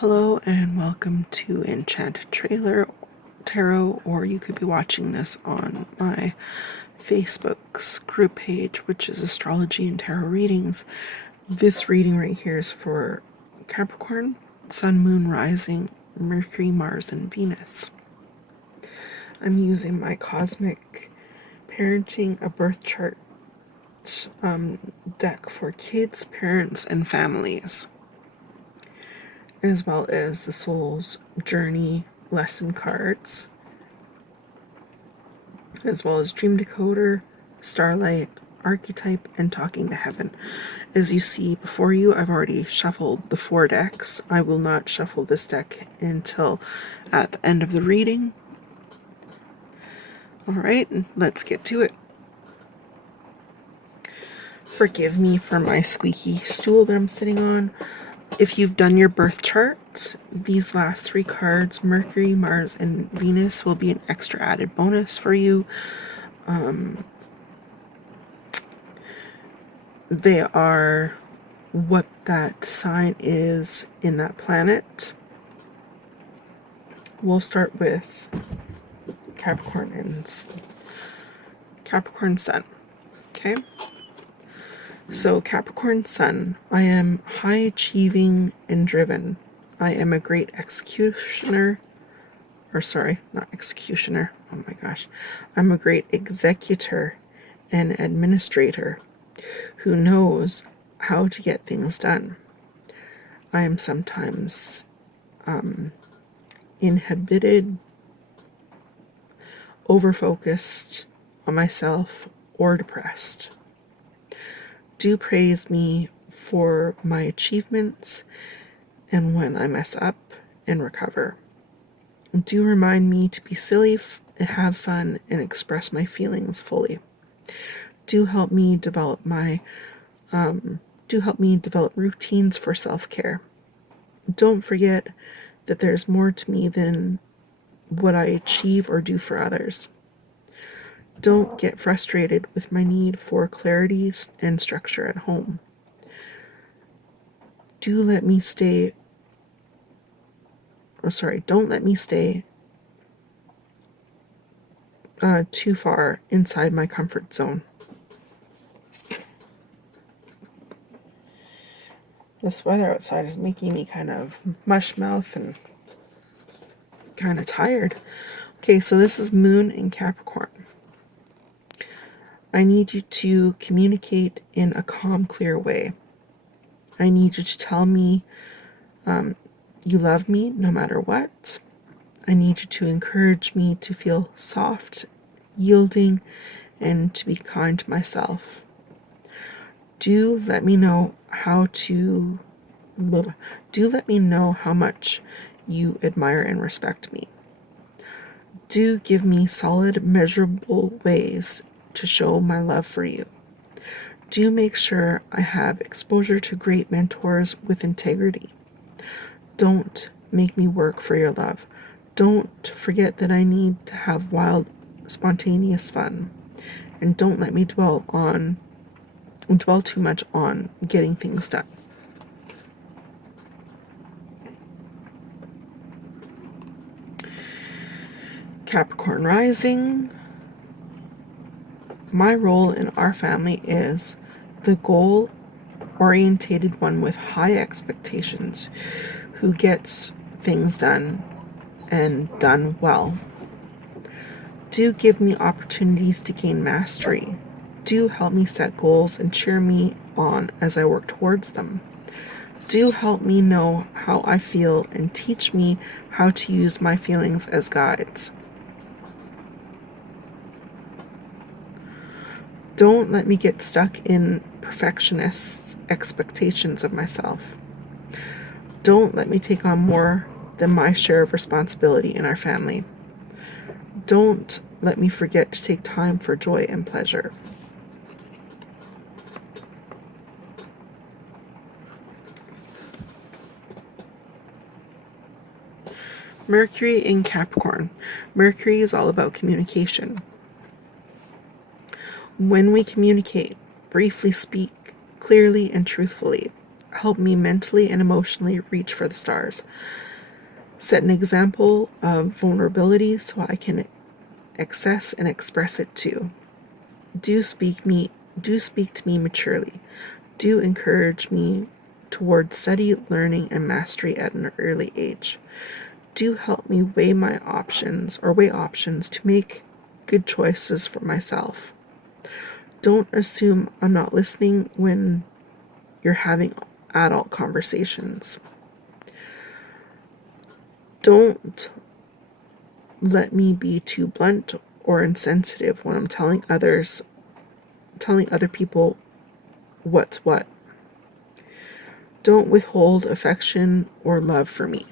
Hello and welcome to Enchanted Trailer Tarot, or you could be watching this on my Facebook's group page, which is Astrology and Tarot Readings. This reading right here is for Capricorn, Sun, Moon, Rising, Mercury, Mars, and Venus. I'm using my Cosmic Parenting a Birth Chart deck for kids, parents, and families, as well as the Soul's Journey lesson cards, as well as Dream Decoder, Starlight, Archetype, and Talking to Heaven. As you see before you, I've already shuffled the 4 decks. I will not shuffle this deck until at the end of the reading. Alright, let's get to it. Forgive me for my squeaky stool that I'm sitting on. If you've done your birth chart, these last 3 cards, Mercury, Mars, and Venus, will be an extra added bonus for you. They are what that sign is in that planet. We'll start with Capricorn Sun. Okay? So Capricorn Sun, I am high achieving and driven. I am a great executioner. Or sorry, not executioner. Oh my gosh. I'm a great executor and administrator who knows how to get things done. I am sometimes inhibited, overfocused on myself, or depressed. Do praise me for my achievements and when I mess up and recover. Do remind me to be silly, have fun, and express my feelings fully. Do help me develop routines for self-care. Don't forget that there's more to me than what I achieve or do for others. Don't get frustrated with my need for clarity and structure at home. Don't let me stay too far inside my comfort zone. This weather outside is making me kind of mush mouth and kind of tired. Okay, so this is Moon in Capricorn. I need you to communicate in a calm, clear way. I need you to tell me you love me no matter what. I need you to encourage me to feel soft, yielding, and to be kind to myself. Do let me know how much you admire and respect me. Do give me solid, measurable ways to show my love for you. Do make sure I have exposure to great mentors with integrity. Don't make me work for your love. Don't forget that I need to have wild, spontaneous fun. And don't let me dwell too much on getting things done. Capricorn Rising. My role in our family is the goal-orientated one with high expectations, who gets things done and done well. Do give me opportunities to gain mastery. Do help me set goals and cheer me on as I work towards them. Do help me know how I feel and teach me how to use my feelings as guides. Don't let me get stuck in perfectionist expectations of myself. Don't let me take on more than my share of responsibility in our family. Don't let me forget to take time for joy and pleasure. Mercury in Capricorn. Mercury is all about communication. When we communicate, briefly speak clearly and truthfully. help me mentally and emotionally reach for the stars. Set an example of vulnerability so I can access and express it too. Do speak to me maturely. Do encourage me towards study, learning, and mastery at an early age. Do help me weigh options to make good choices for myself. Don't assume I'm not listening when you're having adult conversations. Don't let me be too blunt or insensitive when I'm telling other people what's what. Don't withhold affection or love for me.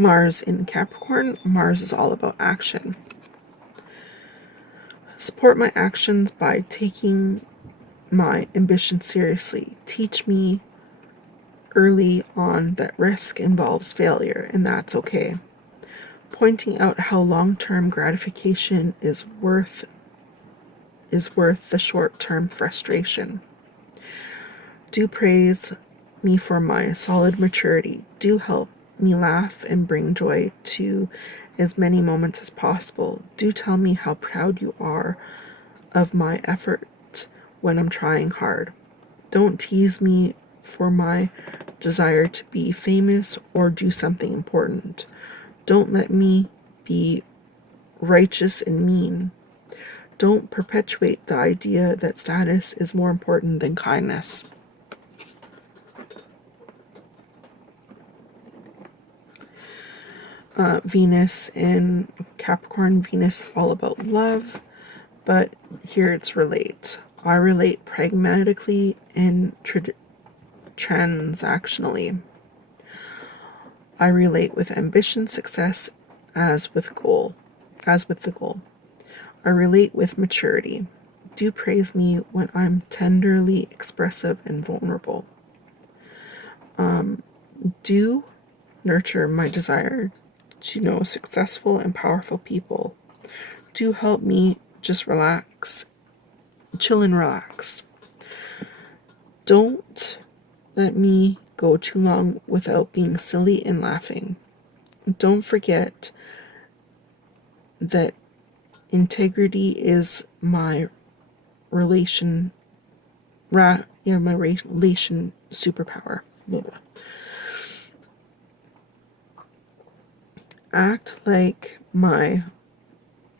Mars in Capricorn. Mars is all about action. Support my actions by taking my ambition seriously. Teach me early on that risk involves failure, and that's okay. Pointing out how long-term gratification is worth the short-term frustration. Do praise me for my solid maturity. Do help me laugh and bring joy to as many moments as possible. Do tell me how proud you are of my effort when I'm trying hard. Don't tease me for my desire to be famous or do something important. Don't let me be righteous and mean. Don't perpetuate the idea that status is more important than kindness. Venus in Capricorn. Venus is all about love, but here it's relate. I relate pragmatically and transactionally. I relate with ambition, success, as with the goal. I relate with maturity. Do praise me when I'm tenderly expressive and vulnerable. Do nurture my desire to know successful and powerful people. Do help me just chill and relax. Don't let me go too long without being silly and laughing. Don't forget that integrity is my relation superpower. Blah, blah.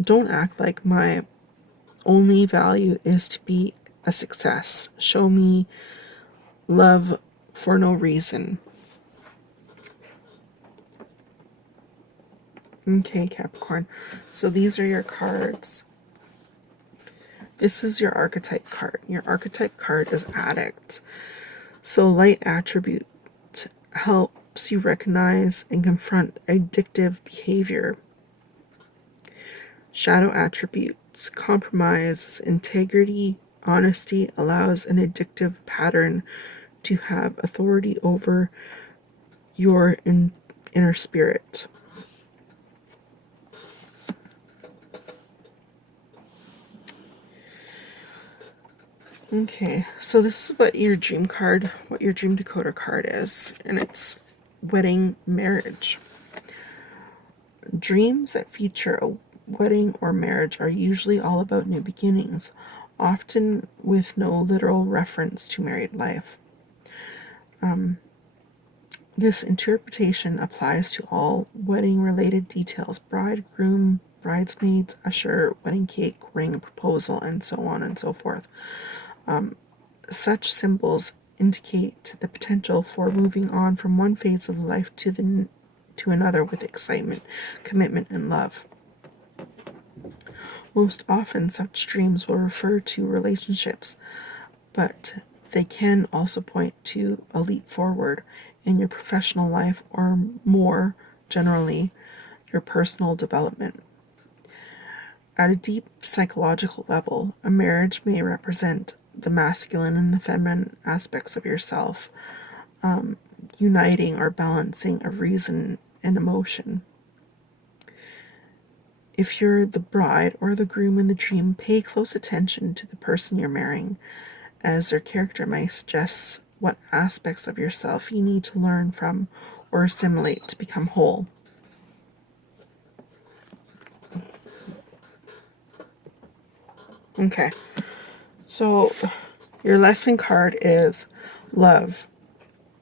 Don't act like my only value is to be a success. Show me love for no reason. Okay, Capricorn. So these are your cards. This is your archetype card. Your archetype card is Addict. So light attribute helps you recognize and confront addictive behavior. Shadow attributes compromise integrity. Honesty allows an addictive pattern to have authority over your inner spirit. Okay, so this is what your dream decoder card is, and it's wedding marriage. Dreams that feature a wedding or marriage are usually all about new beginnings, often with no literal reference to married life. This interpretation applies to all wedding-related details: bride, groom, bridesmaids, usher, wedding cake, ring, proposal, and so on and so forth. Such symbols indicate the potential for moving on from one phase of life to another with excitement, commitment, and love. Most often, such dreams will refer to relationships, but they can also point to a leap forward in your professional life or, more generally, your personal development. At a deep psychological level, a marriage may represent the masculine and the feminine aspects of yourself, uniting or balancing of reason and emotion. If you're the bride or the groom in the dream, pay close attention to the person you're marrying, as their character might suggest what aspects of yourself you need to learn from or assimilate to become whole. Okay, so your lesson card is love.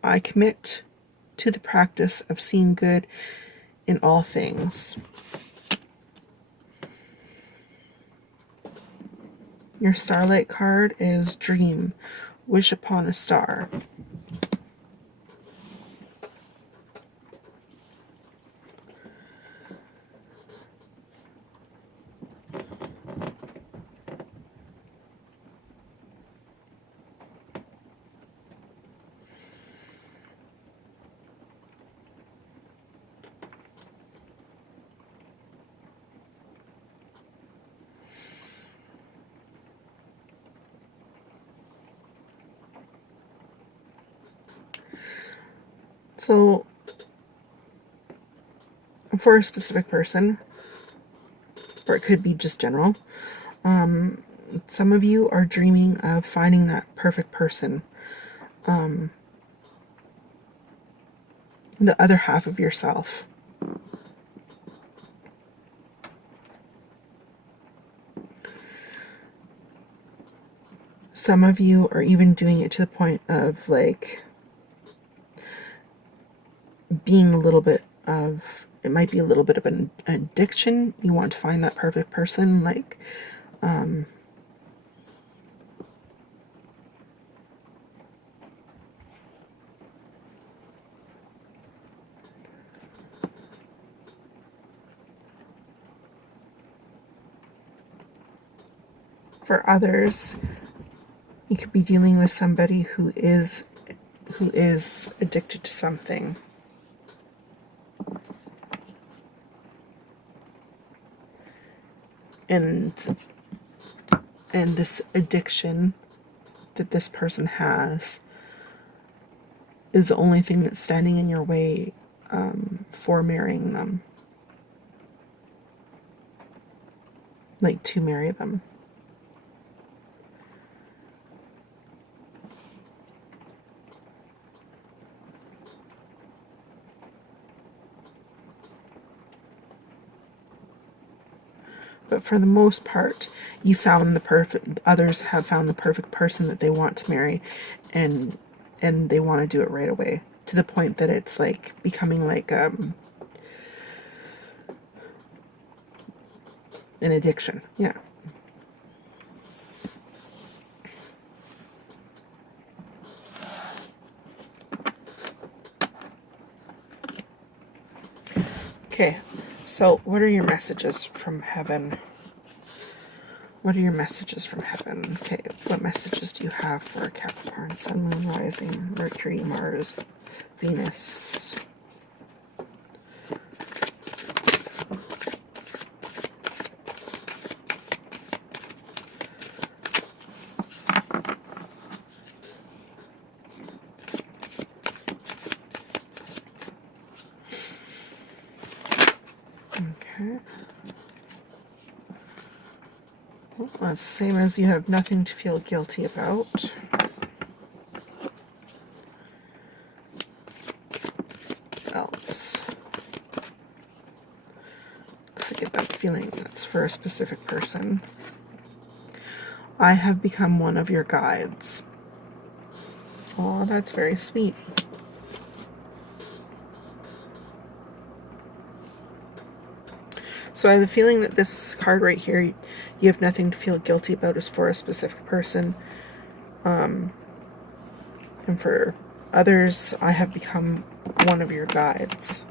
I commit to the practice of seeing good in all things. Your starlight card is dream. Wish upon a star. So, for a specific person, or it could be just general, some of you are dreaming of finding that perfect person, the other half of yourself. Some of you are even doing it to the point of like being a little bit of, it might be a little bit of an addiction. You want to find that perfect person, like for others, you could be dealing with somebody who is addicted to something. And this addiction that this person has is the only thing that's standing in your way for marrying them. Like, to marry them. But for the most part, you found the perfect, others have found the perfect person that they want to marry, and they want to do it right away, to the point that it's like becoming like an addiction. Yeah. Okay, so what are your messages from heaven? What are your messages from heaven? Okay, what messages do you have for Capricorn, Sun, Moon, Rising, Mercury, Mars, Venus? Okay. Well, that's the same as you have nothing to feel guilty about. Else. So I get that feeling that's for a specific person. I have become one of your guides. Oh, that's very sweet. So I have the feeling that this card right here, you have nothing to feel guilty about, is for a specific person. And for others, I have become one of your guides.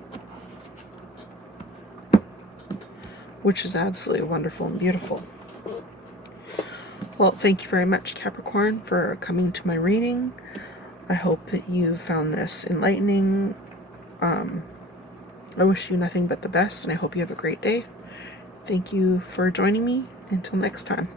Which is absolutely wonderful and beautiful. Well, thank you very much, Capricorn, for coming to my reading. I hope that you found this enlightening. I wish you nothing but the best, and I hope you have a great day. Thank you for joining me. Until next time.